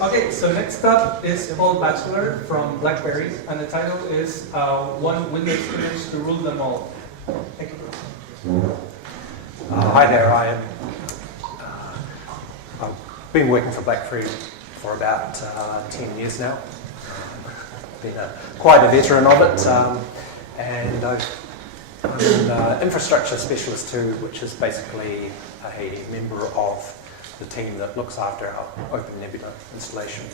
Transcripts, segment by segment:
Okay, so next up is called Batchelor from BlackBerry, and the title is One Windows Image to Rule Them All. Thank you. Hi there, I've been working for BlackBerry for about 10 years now. Been quite a veteran of it, and I'm an infrastructure specialist too, which is basically a member of the team that looks after our OpenNebula installation.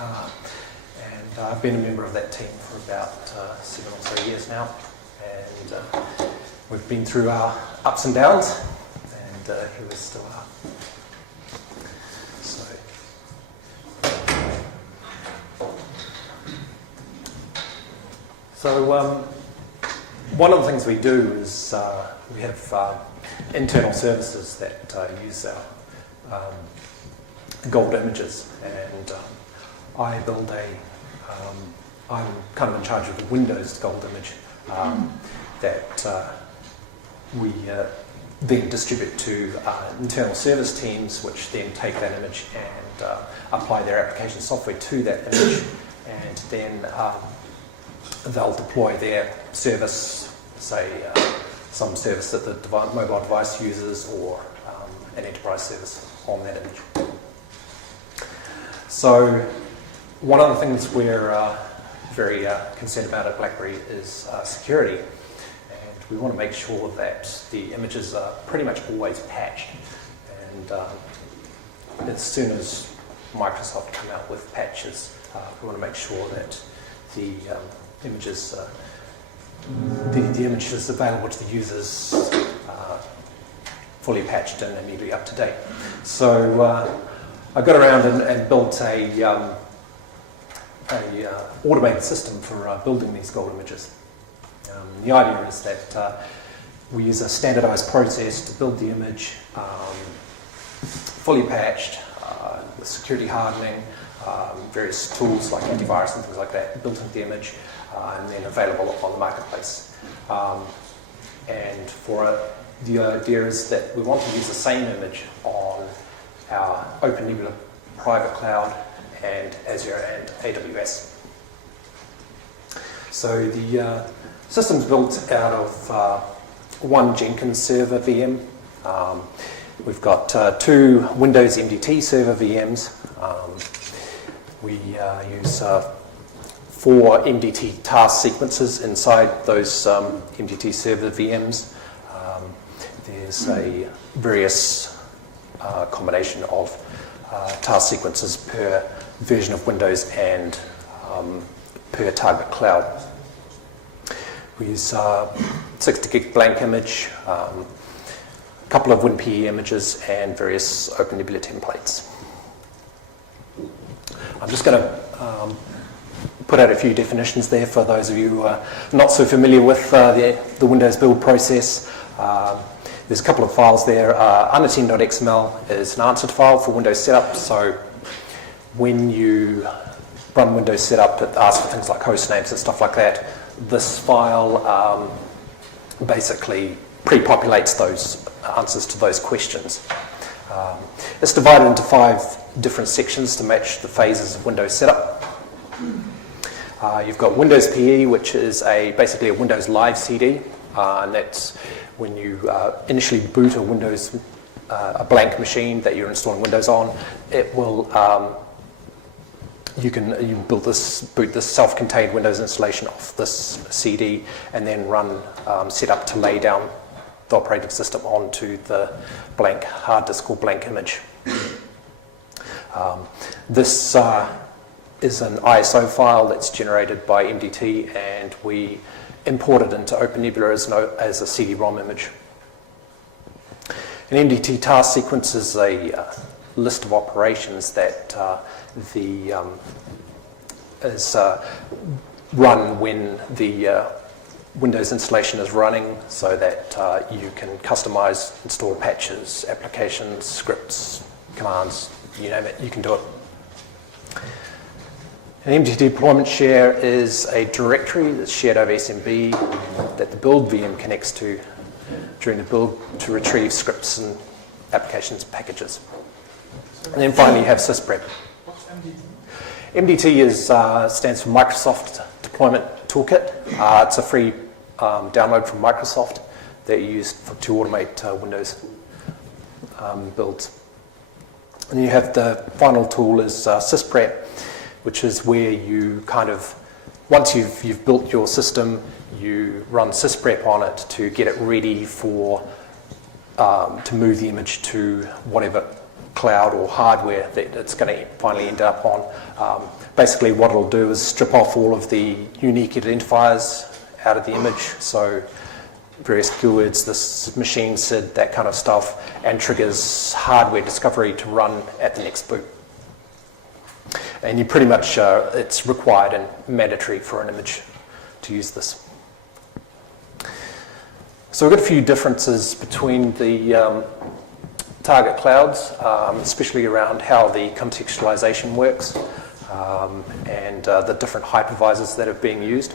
And I've been a member of that team for about 7 or so years now, and we've been through our ups and downs, and here we still are. So one of the things we do is we have internal services that use our gold images, and I build I'm kind of in charge of the Windows gold image that we then distribute to internal service teams, which then take that image and apply their application software to that image, and then they'll deploy their service, say some service that the mobile device uses, or an enterprise service on that image. So one of the things we're very concerned about at BlackBerry is security, and we want to make sure that the images are pretty much always patched, and as soon as Microsoft come out with patches, we want to make sure that the images available to the users fully patched and immediately up to date. So I got around and built a automated system for building these gold images. The idea is that we use a standardized process to build the image, fully patched, with security hardening, various tools like antivirus and things like that built into the image, and then available on the marketplace. And the idea is that we want to use the same image on our OpenNebula private cloud and Azure and AWS. So the system's built out of one Jenkins server VM. We've got 2 Windows MDT server VMs. We use 4 MDT task sequences inside those MDT server VMs. There's a various combination of task sequences per version of Windows and per target cloud. We use 60 gig blank image, a couple of WinPE images, and various OpenNebula templates. I'm just going to put out a few definitions there for those of you who are not so familiar with the Windows build process. There's a couple of files there. unattend.xml is an answered file for Windows setup, so when you run Windows setup, it asks for things like host names and stuff like that. This file basically pre-populates those answers to those questions. It's divided into 5 different sections to match the phases of Windows setup. You've got Windows PE, which is basically a Windows Live CD, and that's when you initially boot a blank machine that you're installing Windows on. It will you boot this self-contained Windows installation off this CD, and then run setup to lay down the operating system onto the blank hard disk or blank image. This is an ISO file that's generated by MDT, and we import it into OpenNebula as a CD-ROM image. An MDT task sequence is a list of operations that is run when the Windows installation is running, so that you can customize, install patches, applications, scripts, commands, you name it, you can do it. An MDT deployment share is a directory that's shared over SMB that the build VM connects to during the build to retrieve scripts and applications packages. And then finally you have sysprep. MDT stands for Microsoft Deployment Toolkit. It's a free download from Microsoft that you use to automate Windows builds. And you have the final tool is sysprep, which is where you kind of, once you've built your system, you run sysprep on it to get it ready for to move the image to whatever cloud or hardware that it's going to finally end up on. Basically what it'll do is strip off all of the unique identifiers out of the image, so various keywords, this machine SID, that kind of stuff, and triggers hardware discovery to run at the next boot. And you pretty much, it's required and mandatory for an image to use this. So we've got a few differences between the target clouds, especially around how the contextualization works and the different hypervisors that are being used.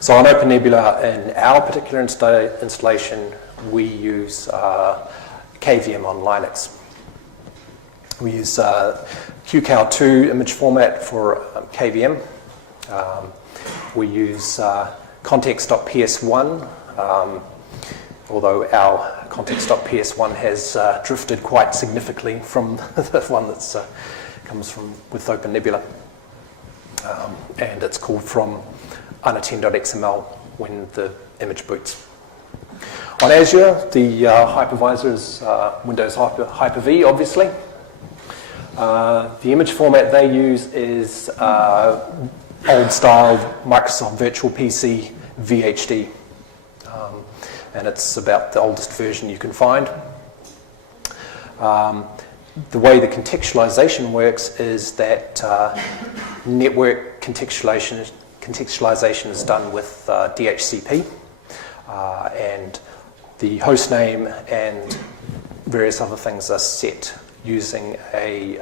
So on OpenNebula, in our particular installation, we use KVM on Linux. We use QCOW2 image format for KVM. We use context.ps1, although our context.ps1 has drifted quite significantly from the one that comes from with OpenNebula, and it's called from unattend.xml when the image boots. On Azure, the hypervisor is Windows Hyper-V, obviously. The image format they use is old-style Microsoft Virtual PC VHD, and it's about the oldest version you can find. The way the contextualization works is that network contextualization is done with DHCP, and the host name and various other things are set using a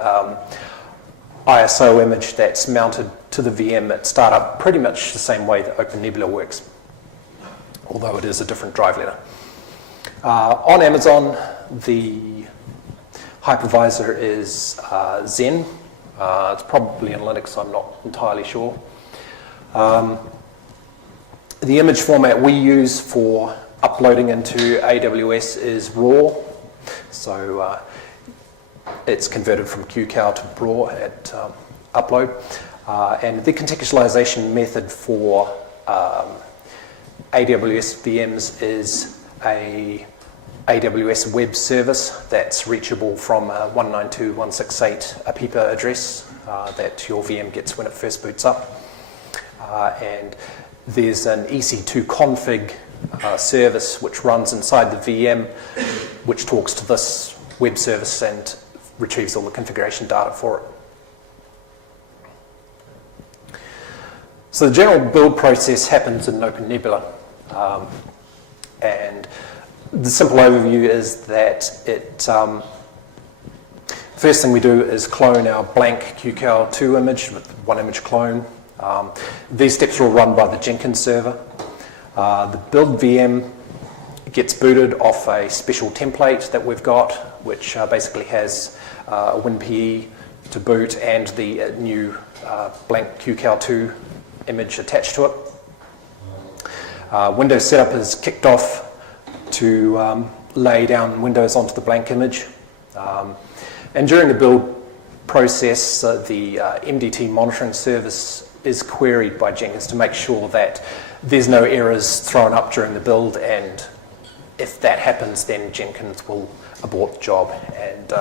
ISO image that's mounted to the VM at startup, pretty much the same way that OpenNebula works, although it is a different drive letter. On Amazon, the hypervisor is Zen. It's probably in Linux, I'm not entirely sure. The image format we use for uploading into AWS is RAW, so it's converted from QCOW to RAW at upload. And the contextualization method for AWS VMs is a AWS web service that's reachable from 192.168 APIPA address that your VM gets when it first boots up. And there's an EC2 config service which runs inside the VM, which talks to this web service and retrieves all the configuration data for it. So the general build process happens in OpenNebula, and the simple overview is that first thing we do is clone our blank QCOW2 image with one image clone. These steps are all run by the Jenkins server. The build VM gets booted off a special template that we've got, which basically has a WinPE to boot and the new blank QCOW2 image attached to it. Windows setup is kicked off to lay down Windows onto the blank image. And during the build process, the MDT monitoring service is queried by Jenkins to make sure that there's no errors thrown up during the build, and if that happens, then Jenkins will abort the job, and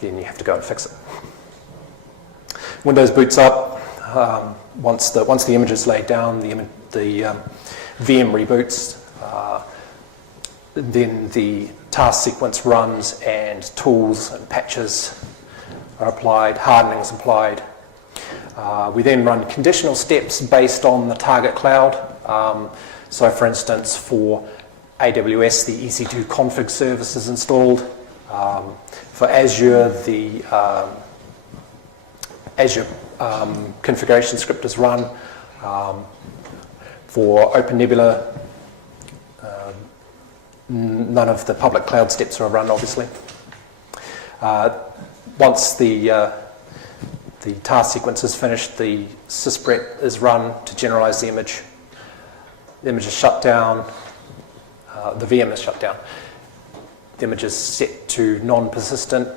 then you have to go and fix it. Windows boots up. Once the image is laid down, the VM reboots. Then the task sequence runs, and tools and patches are applied, hardening is applied. We then run conditional steps based on the target cloud. So for instance, for AWS, the EC2 config service is installed. For Azure, the Azure configuration script is run. For OpenNebula, none of the public cloud steps are run, obviously. Once the the task sequence is finished, the sysprec is run to generalize the image. The image is shut down, the VM is shut down. The image is set to non-persistent,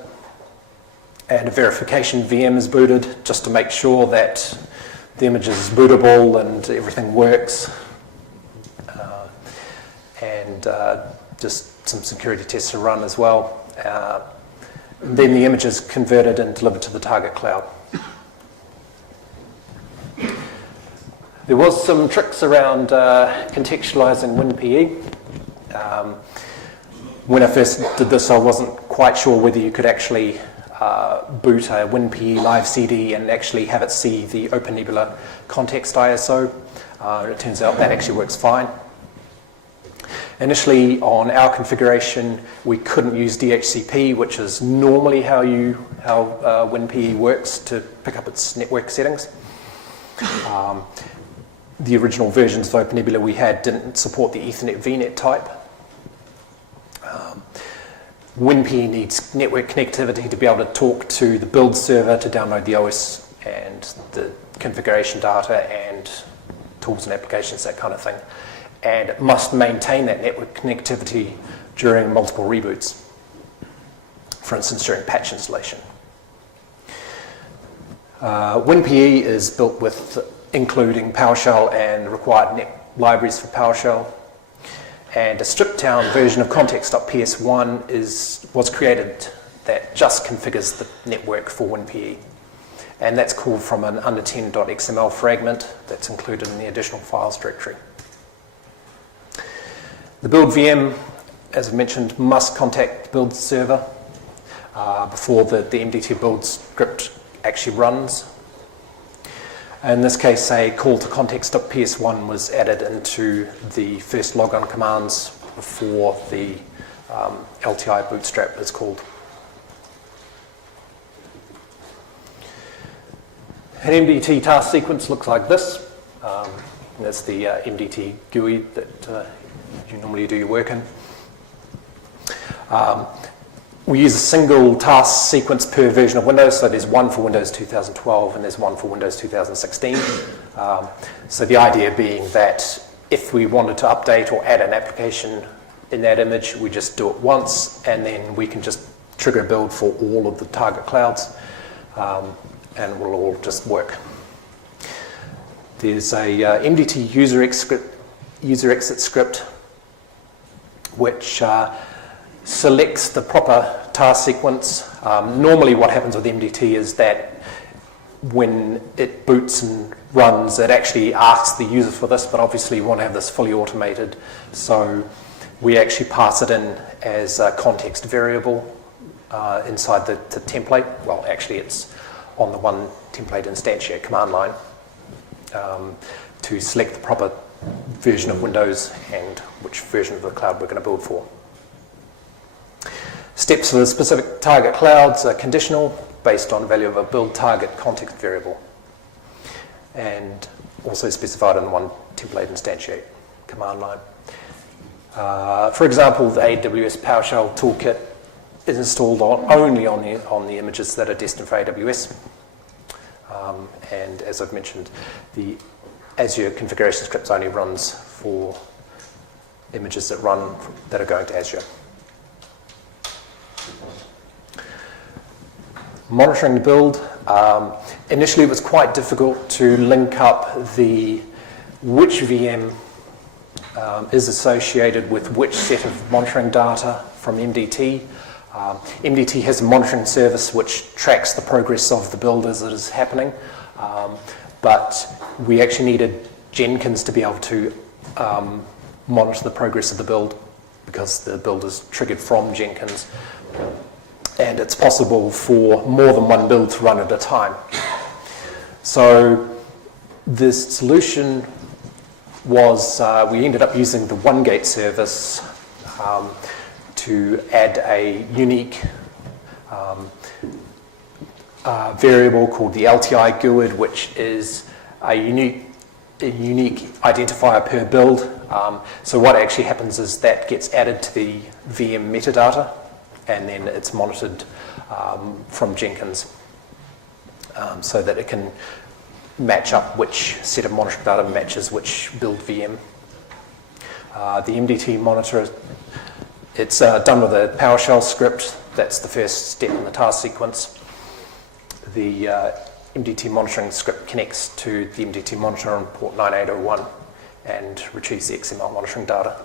and a verification VM is booted just to make sure that the image is bootable and everything works. And just some security tests are run as well. Then the image is converted and delivered to the target cloud. There was some tricks around contextualizing WinPE. When I first did this, I wasn't quite sure whether you could actually boot a WinPE live CD and actually have it see the OpenNebula context ISO. It turns out that actually works fine. Initially, on our configuration, we couldn't use DHCP, which is normally how WinPE works to pick up its network settings. The original versions of OpenNebula we had didn't support the Ethernet VNet type. WinPE needs network connectivity to be able to talk to the build server to download the OS and the configuration data and tools and applications, that kind of thing. And it must maintain that network connectivity during multiple reboots, for instance, during patch installation. WinPE is built with including PowerShell and required net libraries for PowerShell. And a stripped-down version of context.ps1 was created that just configures the network for WinPE. And that's called from an under10.xml fragment that's included in the additional files directory. The build VM, as I mentioned, must contact the build server before the MDT build script actually runs. In this case, a call to context.ps1 was added into the first logon commands before the LTI bootstrap is called. An MDT task sequence looks like this. That's the MDT GUI that you normally do your work in. We use a single task sequence per version of Windows, so there's one for Windows 2012 and there's one for Windows 2016. So the idea being that if we wanted to update or add an application in that image, we just do it once and then we can just trigger a build for all of the target clouds and it will all just work. There's a MDT user exit script which selects the proper task sequence. Normally what happens with MDT is that when it boots and runs, it actually asks the user for this, but obviously you want to have this fully automated. So we actually pass it in as a context variable inside the template. Well, actually it's on the one template instantiate command line to select the proper version of Windows and which version of the cloud we're going to build for. Steps for the specific target clouds are conditional based on the value of a build target context variable and also specified in the one template instantiate command line. For example, the AWS PowerShell toolkit is installed only on the images that are destined for AWS. And as I've mentioned, the Azure configuration scripts only runs for images that are going to Azure. Monitoring the build. Initially it was quite difficult to link up which VM is associated with which set of monitoring data from MDT. MDT has a monitoring service which tracks the progress of the build as it is happening, but we actually needed Jenkins to be able to monitor the progress of the build because the build is triggered from Jenkins. And it's possible for more than one build to run at a time. So this solution was, we ended up using the OneGate service to add a unique variable called the LTI GUID, which is a unique identifier per build. So what actually happens is that gets added to the VM metadata and then it's monitored from Jenkins. so that it can match up which set of monitoring data matches which build VM. The MDT monitor, it's done with a PowerShell script. That's the first step in the task sequence. The MDT monitoring script connects to the MDT monitor on port 9801 and retrieves the XML monitoring data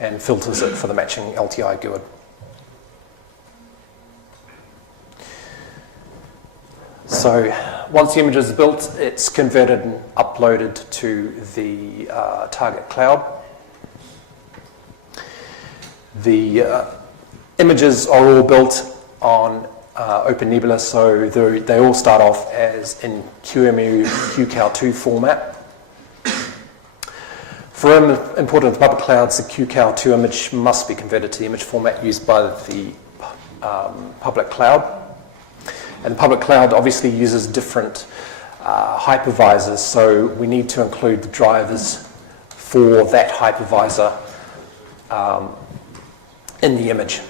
and filters it for the matching LTI GUID. So once the image is built, it's converted and uploaded to the target cloud. The images are all built on OpenNebula, so they all start off as in QEMU QCOW2 format. For importing to public clouds, the QCOW2 image must be converted to the image format used by the public cloud. And the public cloud obviously uses different hypervisors, so we need to include the drivers for that hypervisor in the image.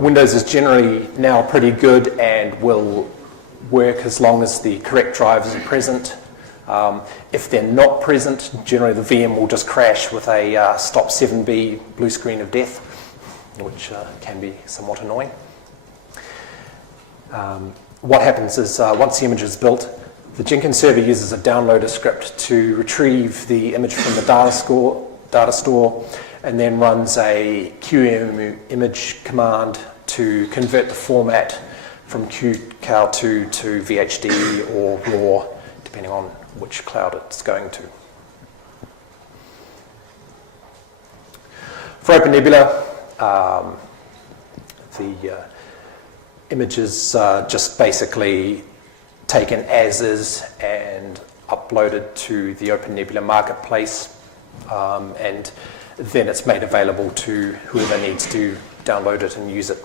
Windows is generally now pretty good and will work as long as the correct drivers are present. If they're not present, generally the VM will just crash with a stop 7B blue screen of death, which can be somewhat annoying. What happens is once the image is built, the Jenkins server uses a downloader script to retrieve the image from the data store and then runs a QEMU image command to convert the format from QCOW2 to VHD or RAW, depending on which cloud it's going to. For OpenNebula, the image is just basically taken as is and uploaded to the OpenNebula marketplace, and then it's made available to whoever needs to download it and use it.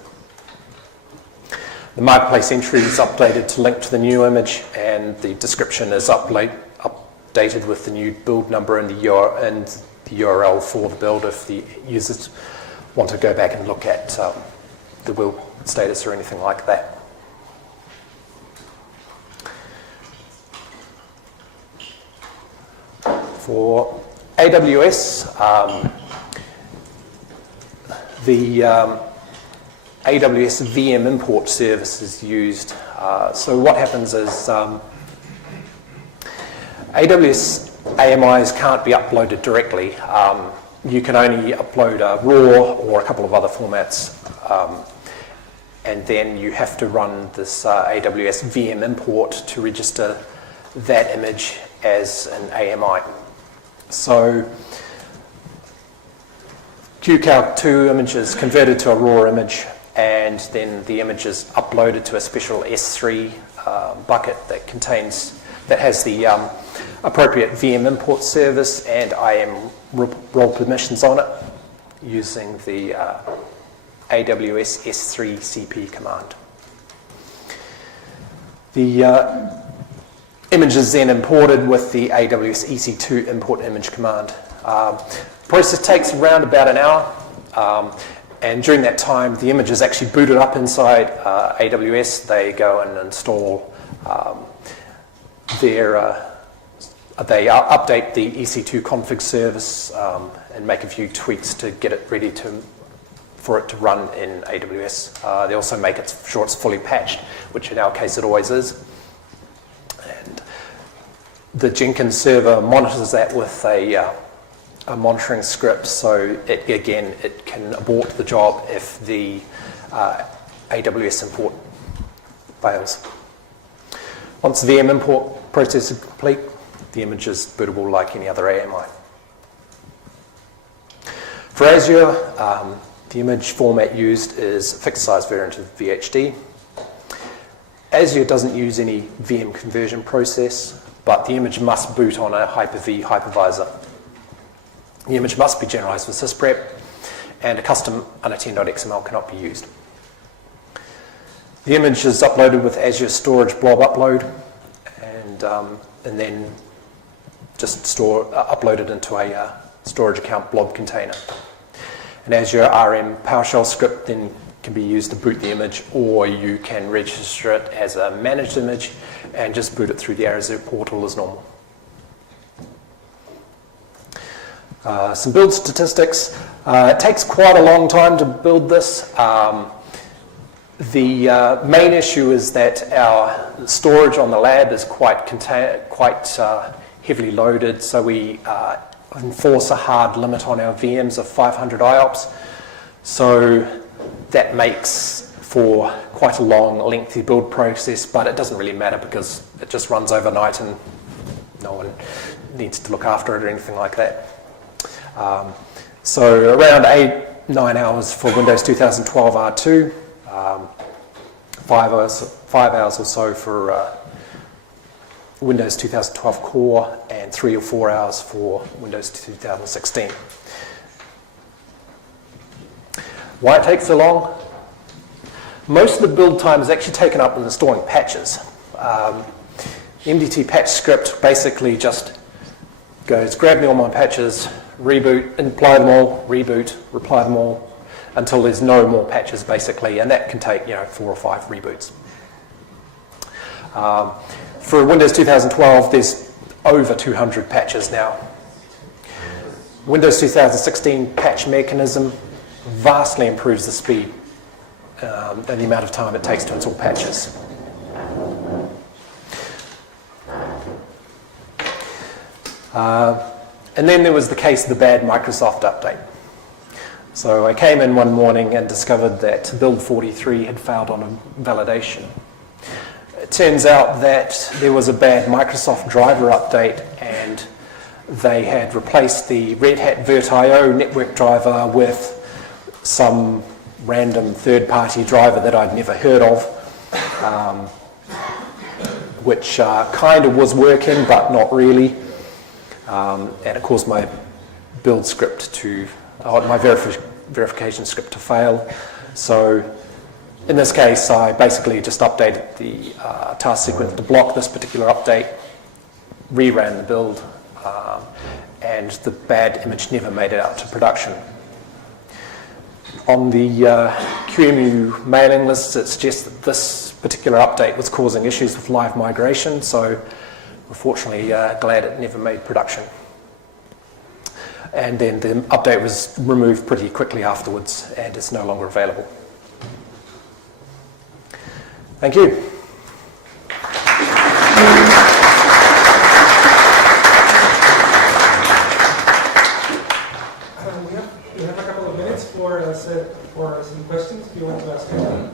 The marketplace entry is updated to link to the new image, and the description is updated with the new build number and the URL for the build if the users want to go back and look at the build status or anything like that. For AWS, the AWS VM Import service is used. So what happens is AWS AMIs can't be uploaded directly. You can only upload a RAW or a couple of other formats, and then you have to run this AWS VM Import to register that image as an AMI. So QCOW2 image is converted to a RAW image, and then the image is uploaded to a special S3 bucket that has the appropriate VM import service and IAM role permissions on it using the AWS S3 CP command. The image is then imported with the AWS EC2 import image command. Process takes around about an hour, and during that time the image is actually booted up inside AWS. They go and install they update the EC2 config service and make a few tweaks to get it ready for it to run in AWS. They also make sure it's fully patched, which in our case it always is. And the Jenkins server monitors that with a monitoring script, so it can abort the job if the AWS import fails. Once the VM import process is complete, the image is bootable like any other AMI. For Azure, the image format used is a fixed size variant of VHD. Azure doesn't use any VM conversion process, but the image must boot on a Hyper-V hypervisor. The image must be generalized with sysprep, and a custom unattend.xml cannot be used. The image is uploaded with Azure Storage Blob Upload, and then just uploaded into a storage account blob container. An Azure RM PowerShell script then can be used to boot the image, or you can register it as a managed image and just boot it through the Azure portal as normal. Some build statistics. It takes quite a long time to build this. The main issue is that our storage on the lab is quite heavily loaded, so we enforce a hard limit on our VMs of 500 IOPS. So that makes for quite a long, lengthy build process, but it doesn't really matter because it just runs overnight and no one needs to look after it or anything like that. So around 8-9 hours for Windows 2012 R2, 5 hours or so for Windows 2012 Core, and 3 or 4 hours for Windows 2016. Why it takes so long? Most of the build time is actually taken up in installing patches. MDT patch script basically just goes, grab me all my patches, reboot, apply them all, reboot, reply them all, until there's no more patches basically, and that can take 4 or 5 reboots. For Windows 2012, there's over 200 patches now. Windows 2016 patch mechanism vastly improves the speed and the amount of time it takes to install patches. And then there was the case of the bad Microsoft update. So I came in one morning and discovered that build 43 had failed on a validation. It turns out that there was a bad Microsoft driver update, and they had replaced the Red Hat VirtIO network driver with some random third-party driver that I'd never heard of, which kind of was working but not really. And it caused my build script to, my verification script to fail. So in this case, I basically just updated the task sequence to block this particular update, reran the build, and the bad image never made it out to production. On the QEMU mailing list, it suggests that this particular update was causing issues with live migration, so unfortunately, glad it never made production. And then the update was removed pretty quickly afterwards, and it's no longer available. Thank you. We have a couple of minutes for some questions if you want to ask anything.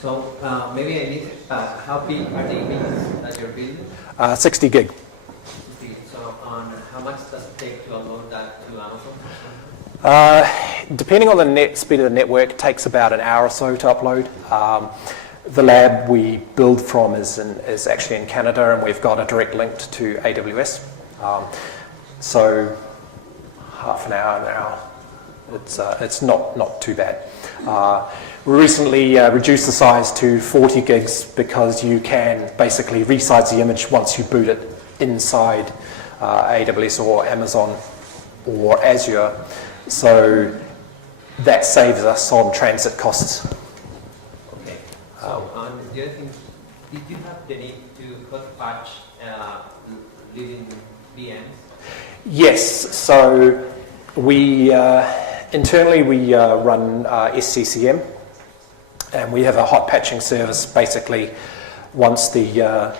So maybe I need, how big are the images that you're building? 60 gig. So on how much does it take to upload that to Amazon? Depending on the speed of the network, it takes about an hour or so to upload. The lab we build from is actually in Canada, and we've got a direct link to AWS. So half an hour. It's not too bad. We recently reduced the size to 40 gigs because you can basically resize the image once you boot it inside AWS or Amazon or Azure. So that saves us on transit costs. Okay. So on the other thing, did you have the need to hot patch living VMs? Yes. So we internally we run SCCM, and we have a hot patching service. Basically, once the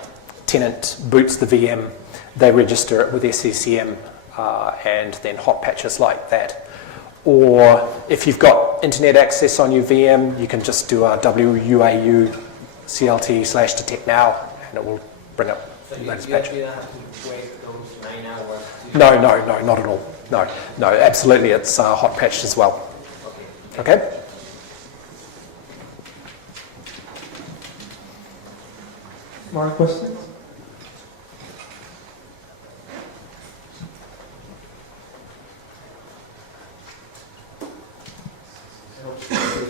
tenant boots the VM, they register it with SCCM and then hot patches like that. Or if you've got internet access on your VM, you can just do a WUAU CLT/detect now, and it will bring up the latest patch. So you don't have to wait those 9 hours? No, not at all. No, absolutely, it's hot patched as well. Okay? More questions?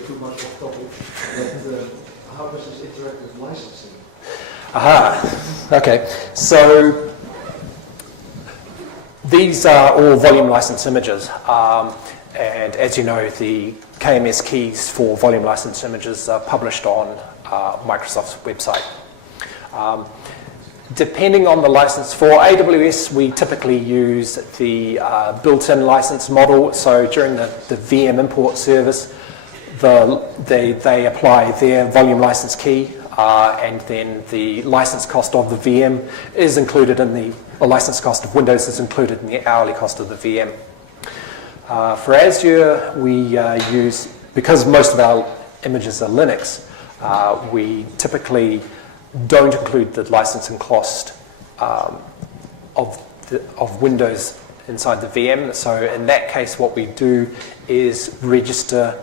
Too much off topic. How much is interactive licensing? Aha, okay. So the these are all volume license images. And as you know, the KMS keys for volume license images are published on Microsoft's website. Depending on the license, for AWS, we typically use the built-in license model. So during the VM import service, they apply their volume license key, and then the license cost of the VM is included in the license cost of Windows is included in the hourly cost of the VM. For Azure, we use, because most of our images are Linux, we typically don't include the licensing cost of Windows inside the VM. So in that case, what we do is register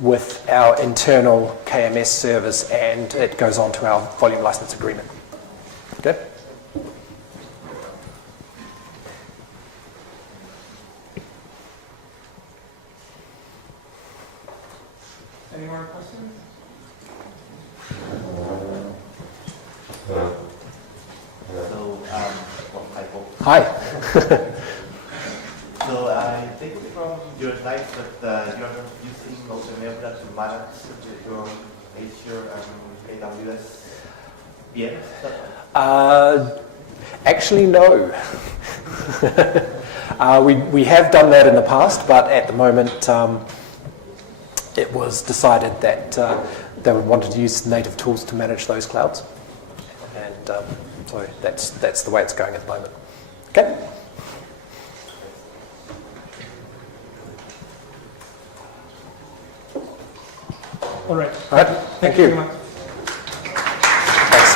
with our internal KMS service, and it goes on to our volume license agreement. Okay? Any more questions? Hi. So I take it from your slides that you are using OpenNebula to manage your Azure and AWS VMs. Actually, no. We have done that in the past, but at the moment it was decided that they would want to use native tools to manage those clouds. And so that's the way it's going at the moment. Okay. All right. All right. Thank you. Very much. Thanks.